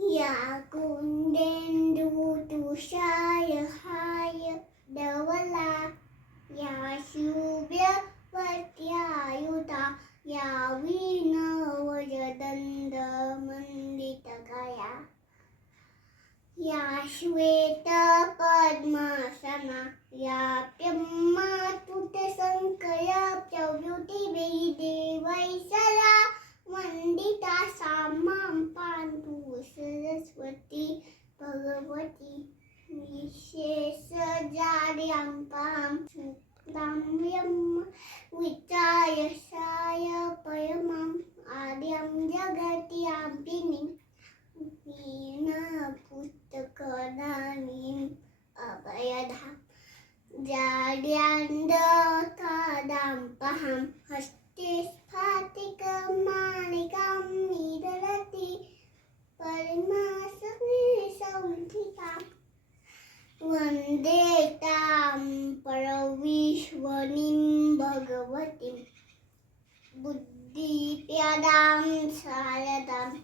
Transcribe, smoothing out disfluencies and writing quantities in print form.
या कुन्देन्दुतुषारहाय धवला या शुभ्रवद्यायुधा या वीणवज्रदण्डमण्डितकाया या श्वेतपद्मासना या ब्रह्मस्तुतशङ्करा प्रभृतिभिर्देवैः वन्दिता सा मां पान्तु सरस्वती भगवती निःशेषजाड्यां शुक्लां ब्रह्म विचार्यसाय परमम् आद्यं जगत्यापिनीं वीणापुस्तकदानीम् अभयदां जाड्यान्धकादां हस्ते स्फाटिकमालिकां निदलति परिमासंहिताम् वन्दे तां परविश्वनीं भगवतीं बुद्धिप्रदां शारदाम्